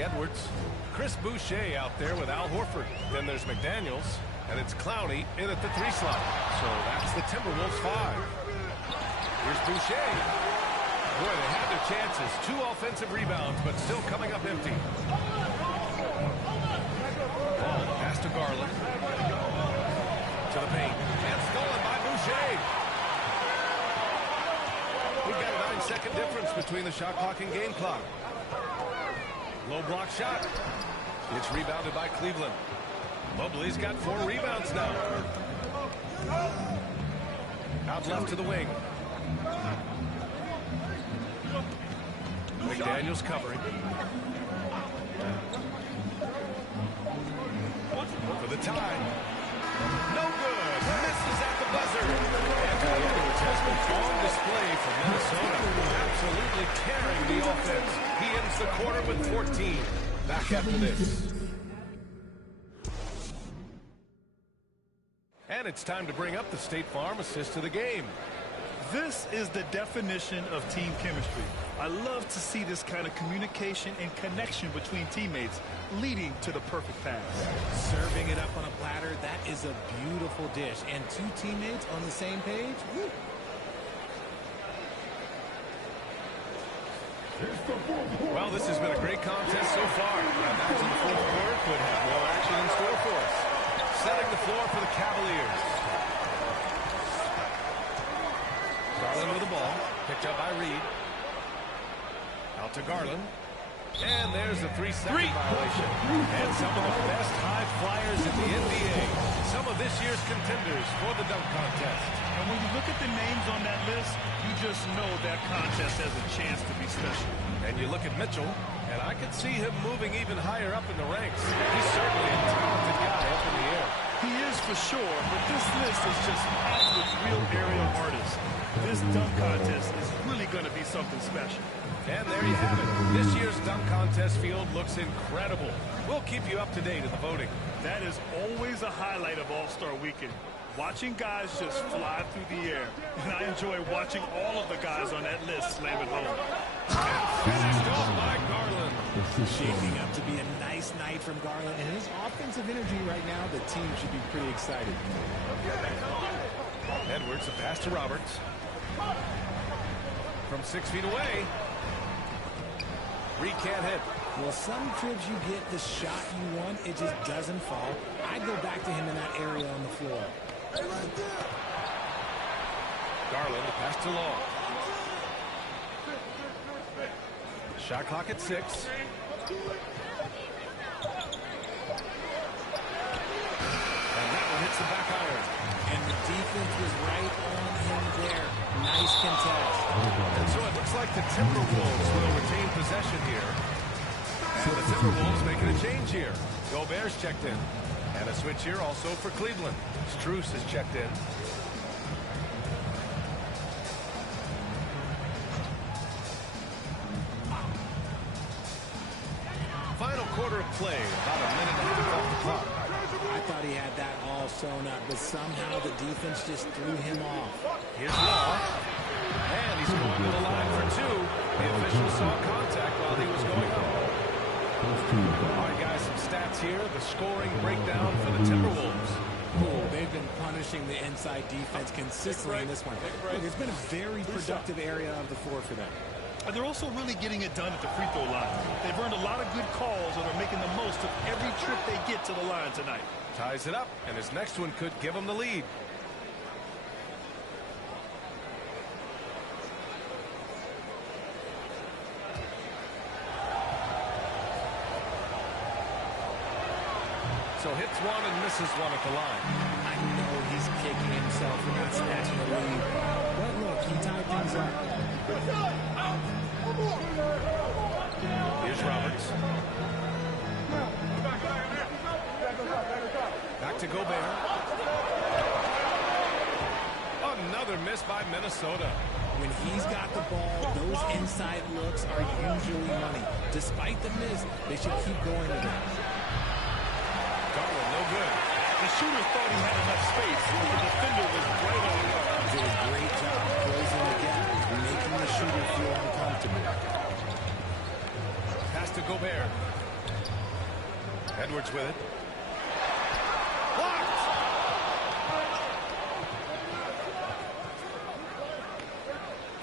Anthony Edwards. Chris Boucher out there with Al Horford. Then there's McDaniels. And it's Clowney in at the 3 slot. So that's the Timberwolves 5. Here's Boucher. Boy, they had their chances. 2 offensive rebounds, but still coming up empty. Ball pass to Garland. To the paint. And stolen by Boucher. We've got a 9-second difference between the shot clock and game clock. Low block shot. It's rebounded by Cleveland. Mobley's got 4 rebounds now. Out left to the wing. McDaniels covering. For the tie. No good. Misses at the buzzer. Anthony Edwards has been on display for Minnesota. Absolutely carrying the offense. He ends the quarter with 14. Back after this. And it's time to bring up the State Farm assist of the game. This is the definition of team chemistry. I love to see this kind of communication and connection between teammates leading to the perfect pass. Serving it up on a platter, that is a beautiful dish. And 2 teammates on the same page. Woo. Well, this has been a great contest so far. I imagine the fourth quarter could have more action in store for us. Setting the floor for the Cavaliers. Garland with the ball. Picked up by Reed. Out to Garland. And there's a 3-second violation. And some of the best high flyers in the NBA. Some of this year's contenders for the dunk contest. And when you look at the names on that list, you just know that contest has a chance to be special. And you look at Mitchell, and I could see him moving even higher up in the ranks. He's certainly a talented guy up in the air. He is for sure, but this list is just packed with real aerial artists. This dunk contest is really going to be something special. And there you have it. This year's dunk contest field looks incredible. We'll keep you up to date in the voting. That is always a highlight of All-Star Weekend. Watching guys just fly through the air. And I enjoy watching all of the guys on that list slam it home. Finished off by Garland. Shaping up to be a nice night from Garland. And his offensive energy right now, the team should be pretty excited. Edwards, a pass to Roberts. From 6 feet away. Reed can't hit. Well, some trips you get the shot you want, it just doesn't fall. I'd go back to him in that area on the floor. Garland, the pass to Long. Shot clock at 6. And that one hits the back iron. And the defense was right on him there. Nice contest. And so it looks like the Timberwolves will retain possession here. And the Timberwolves making a change here. Gobert's checked in. And a switch here also for Cleveland. Strus is checked in. Final quarter of play, about a minute and a half off the clock. I thought he had that all sewn up, but somehow the defense just threw him off. Here's Law. And he's going to the line for 2. The official saw contact while he was going up. All right, guys, some stats here. The scoring breakdown for the Timberwolves. Oh, they've been punishing the inside defense consistently in this one. Look, it's been a very productive area of the floor for them. And they're also really getting it done at the free throw line. They've earned a lot of good calls and are making the most of every trip they get to the line tonight. Ties it up, and his next one could give him the lead. So hits one and misses one at the line. I know he's kicking himself for not snatching the lead. But look, he tied things up. Here's Roberts. Back to Gobert. Another miss by Minnesota. When he's got the ball, those inside looks are usually money. Despite the miss, they should keep going with it. Garland, no good. The shooter thought he had enough space, but the defender was right on the line. He did a great job closing the gap, making the shooter feel uncomfortable. Pass to Gobert. Edwards with it. Blocked!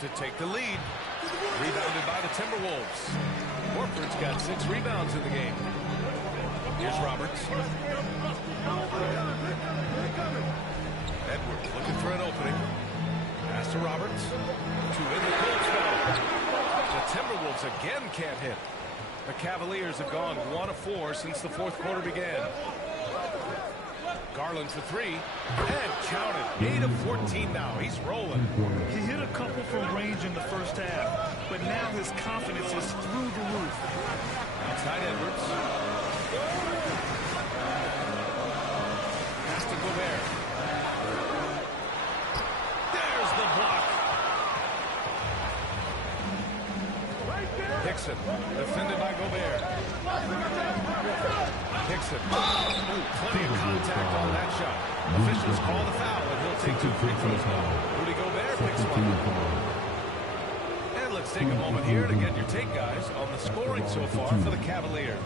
To take the lead. Rebounded by the Timberwolves. Horford's got 6 rebounds in the game. Here's Roberts. Edwards looking for an opening. Pass to Roberts. To win the cold spell. The Timberwolves again can't hit. The Cavaliers have gone 1 of 4 since the fourth quarter began. Garland for 3. And counted. 8 of 14 now. He's rolling. He hit a couple from range in the first half, but now his confidence is through the roof. Outside Edwards. Pass to Gobert. There's the block. Hickson, defended by Gobert. Hickson. Ooh, plenty of contact on that shot. Officials call the foul, and he'll take 2 free throws now. Rudy Gobert picks one. And let's take a moment here to get your take, guys, on the scoring so far for the Cavaliers.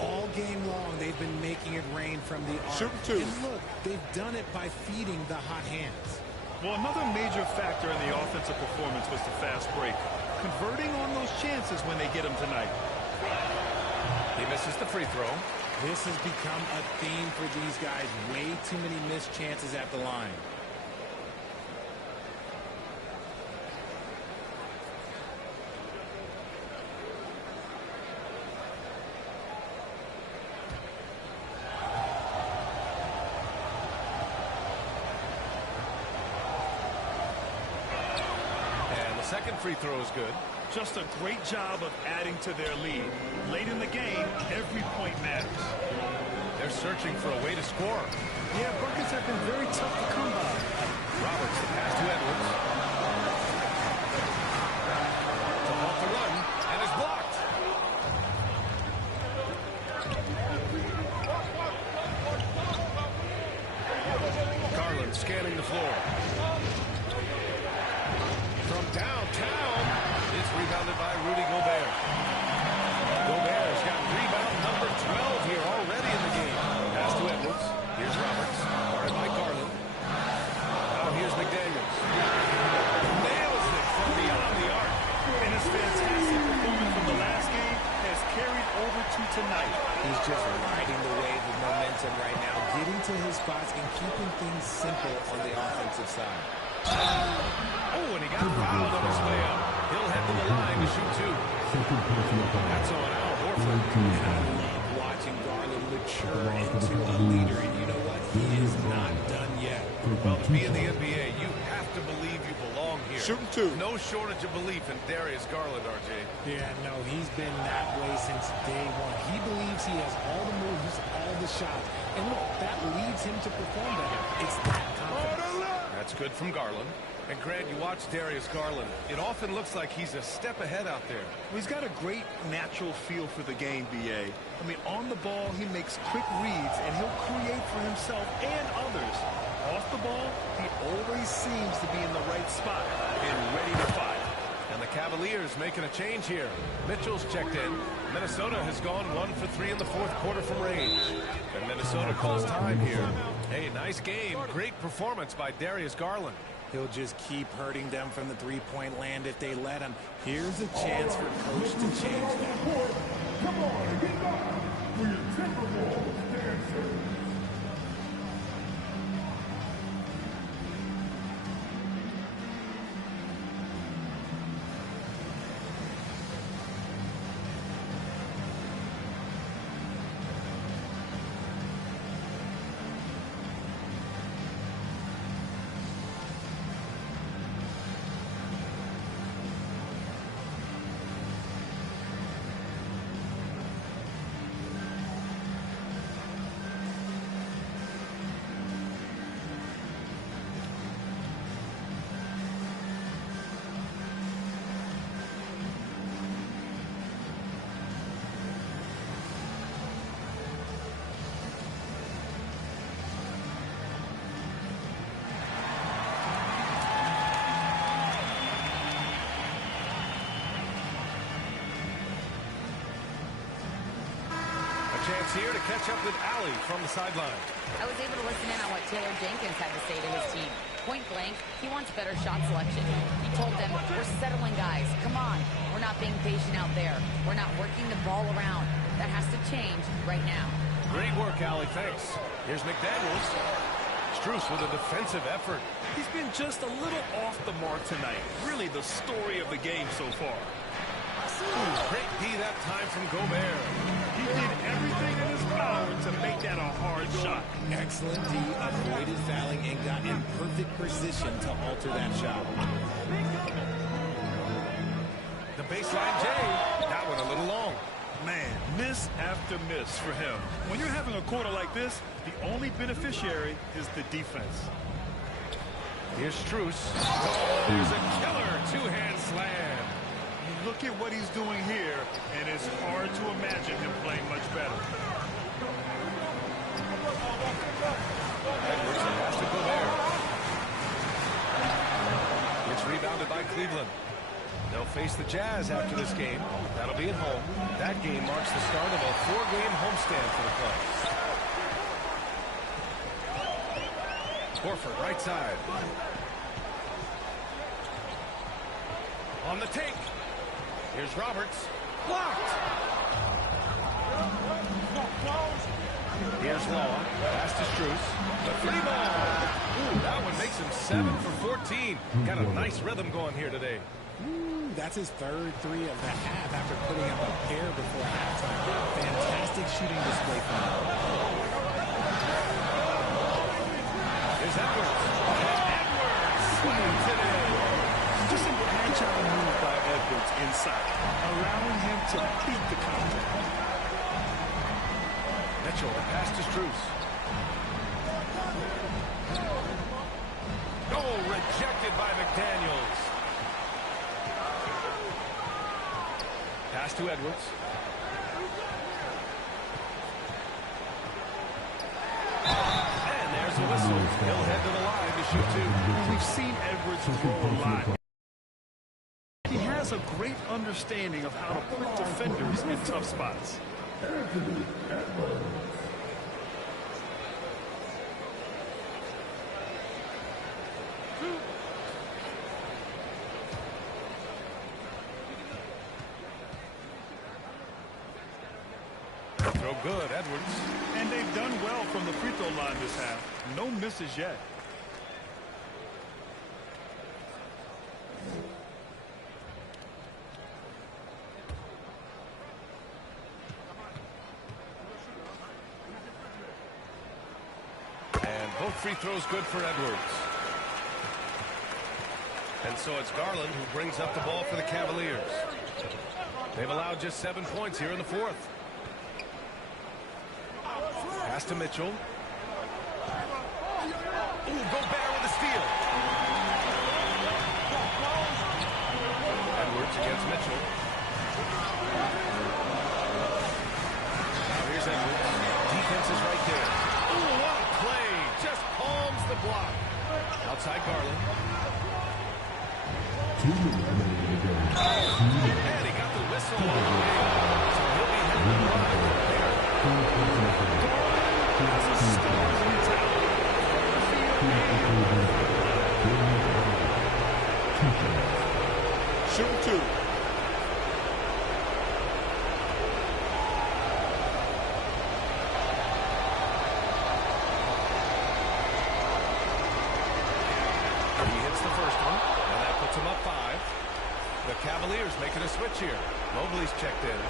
All game long, they've been making it rain from the arc. Shoot 2. And look, they've done it by feeding the hot hands. Well, another major factor in the offensive performance was the fast break. Converting on those chances when they get them tonight. He misses the free throw. This has become a theme for these guys. Way too many missed chances at the line. And the second free throw is good. Just a great job of adding to their lead. Late in the game, every point matters. They're searching for a way to score. Yeah, buckets have been very tough to come by. Roberts, the pass to Edwards. To halt the run, and is blocked. Garland scanning the floor. From downtown, it's rebounded by Rudy Gobert. Gobert's got rebound number 12 here already in the game. Pass to Edwards. Here's Roberts. Guarded by Garland. Now here's McDaniels. Nails it from beyond the arc. And his fantastic performance from the last game has carried over to tonight. He's just riding the wave of momentum right now, getting to his spots and keeping things simple on the offensive side. Oh, and he got fouled on his way up. He'll head to the line to shoot 2. That's on Al Horford. And I love watching Garland mature into a leader. And you know what? He is not done yet. Well, to be in the NBA, you have to believe you belong here. Shooting 2. No shortage of belief in Darius Garland, RJ. Yeah, no, he's been that way since day one. He believes he has all the moves, all the shots. And look, that leads him to perform better. It's that confidence. That's good from Garland. And Grant, you watch Darius Garland. It often looks like he's a step ahead out there. He's got a great natural feel for the game, B.A. I mean, on the ball, he makes quick reads, and he'll create for himself and others. Off the ball, he always seems to be in the right spot and ready to fire. And the Cavaliers making a change here. Mitchell's checked in. Minnesota has gone 1 for 3 in the fourth quarter from range. And Minnesota calls time here. Hey, nice game. Great performance by Darius Garland. He'll just keep hurting them from the three-point land if they let him. Here's a chance for Coach to change that. Come on, get up for your Timberwolves dancer. chance here to catch up with Allie from the sideline. I was able to listen in on what Taylor Jenkins had to say to his team. Point blank, he wants better shot selection. He told them, we're settling, guys. Come on. We're not being patient out there. We're not working the ball around. That has to change right now. Great work, Allie. Thanks. Here's McDaniels. Strus with a defensive effort. He's been just a little off the mark tonight. Really the story of the game so far. Ooh, great D that time from Gobert. He did everything in his power to make that a hard shot. Excellent D, avoided fouling and got in perfect position to alter that shot. The baseline J. That one a little long. Man, miss after miss for him. When you're having a quarter like this, the only beneficiary is the defense. Here's Strus. Oh, there's a killer two-hand slam. You look at what he's doing here, and it's hard to imagine him playing much better. Edwards has to go there. It's rebounded by Cleveland. They'll face the Jazz after this game. That'll be at home. That game marks the start of a 4-game homestand for the club. Horford, right side. On the take. Here's Roberts. Blocked. Here's Law. Pass to Strus. The free ball. Ooh, that one makes him 7 for 14. Got a nice rhythm going here today. Ooh, that's his third three of the half after putting up a pair before halftime. Fantastic shooting display from him. Here's Edwards. Edwards slams it in. Just an agile move by Edwards inside, allowing him to beat the contact. Mitchell, the pass to Strus. Oh, rejected by McDaniels. Pass to Edwards. And there's a whistle. He'll head to the line to shoot two. We've seen Edwards roll a lot. He has a great understanding of how to put defenders in tough spots. Throw good, Edwards. And they've done well from the free throw line this half. No misses yet. And both free throws good for Edwards. And so it's Garland who brings up the ball for the Cavaliers. They've allowed just 7 points here in the fourth. Pass to Mitchell. Ooh, Gobert with a steal. Edwards against Mitchell. Now here's Edwards. Defense is right there. Ooh, what a play. Just palms the block. Outside Garland. And he got the whistle on the way. So he'll be heading to the line there. Shoot two. He hits the first one, and that puts him up 5. The Cavaliers making a switch here. Mobley's checked in.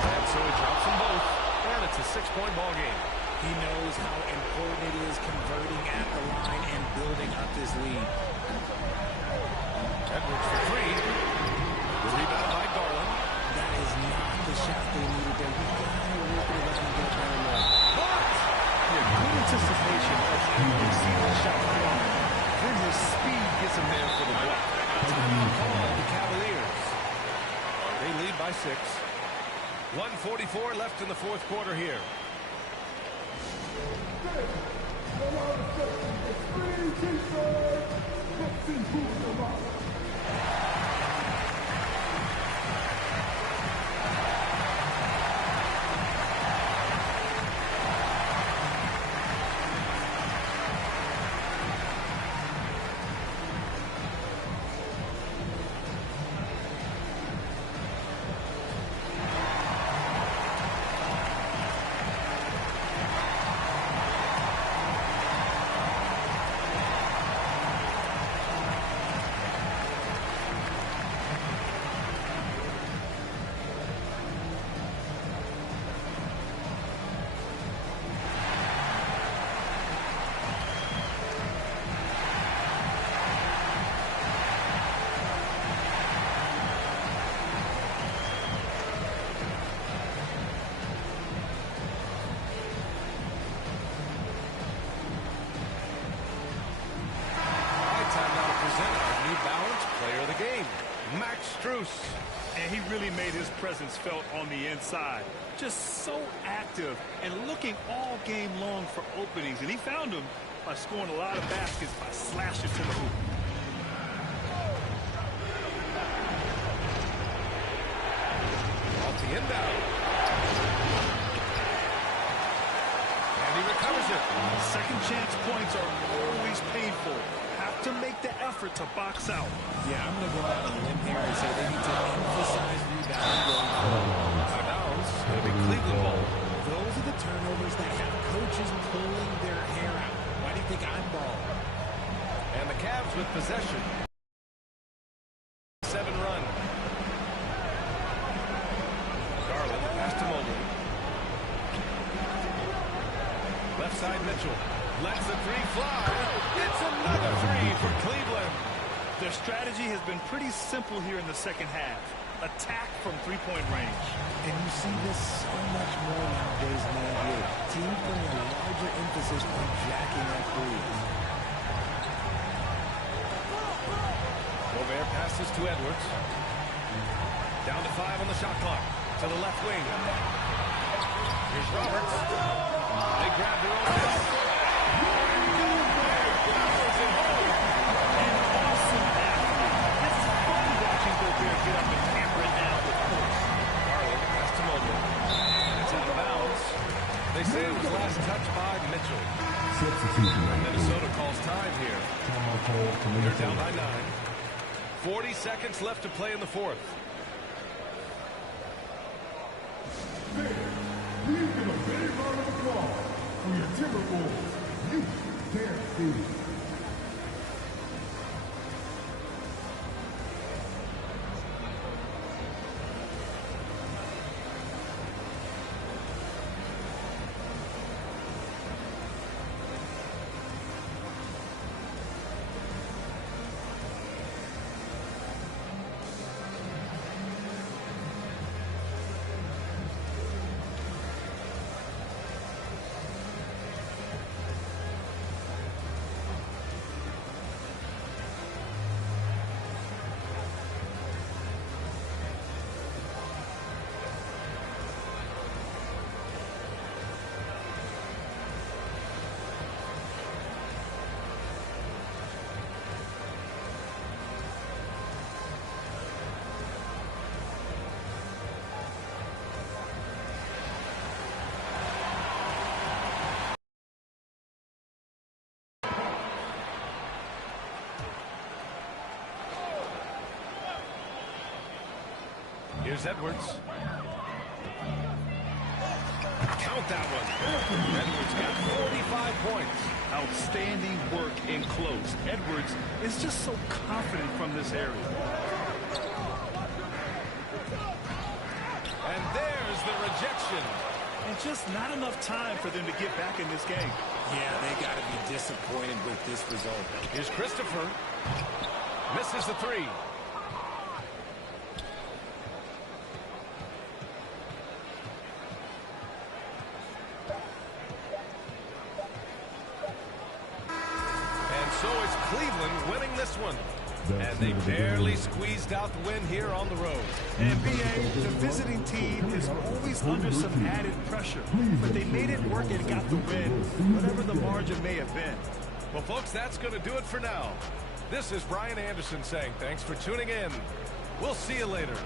And so he drops them both, and it's a 6-point ball game. He knows how important it is converting at the line and building up this lead. Edwards for 3. The rebound by Garland. That is not the shot they needed there. You gotta work it around and get better look. Blocked! Yeah, good anticipation of how you can see the shot coming. Then his speed gets him there for the block. Time call the Cavaliers. They lead by 6. 1:44 left in the fourth quarter here. Let's see who's the rock. And he really made his presence felt on the inside. Just so active and looking all game long for openings. And he found them by scoring a lot of baskets by slashing to the hoop. Off the inbound. And he recovers it. Second chance points are always painful. Have to make the effort to box out. Yeah, I'm going to go out on a limb here and say they need to emphasize rebounding going forward. Out of bounds. It's going to be Cleveland ball. Those are the turnovers that have coaches pulling their hair out. Why do you think I'm ball? And the Cavs with possession. 7 run. Garland pass to Mobley. Left side Mitchell. Lets the three fly. It's another three for Cleveland. Their strategy has been pretty simple here in the second half. Attack from three-point range. And you see this so much more nowadays in the NBA. Teams putting a larger emphasis on jacking up threes. Gobert passes to Edwards. Down to 5 on the shot clock. To the left wing. Here's Roberts. They grab their own miss. Get up and hammer it down with force. Garland pass to Mobley. It's out of bounds. They say it was last touched by Mitchell. Substitution. Minnesota calls time here. Timeout call to They're down Minnesota. by 9. 40 seconds left to play in the fourth. Please give a big round of applause for your Timberwolves. You can't see. Here's Edwards. Count that one. Edwards got 45 points. Outstanding work in close. Edwards is just so confident from this area. And there's the rejection. And just not enough time for them to get back in this game. Yeah, they got to be disappointed with this result. Here's Christopher. Misses the three. And so is Cleveland winning this one. And they barely squeezed out the win here on the road. And B.A., the visiting team is always under some added pressure. But they made it work and got the win, whatever the margin may have been. Well, folks, that's going to do it for now. This is Brian Anderson saying thanks for tuning in. We'll see you later.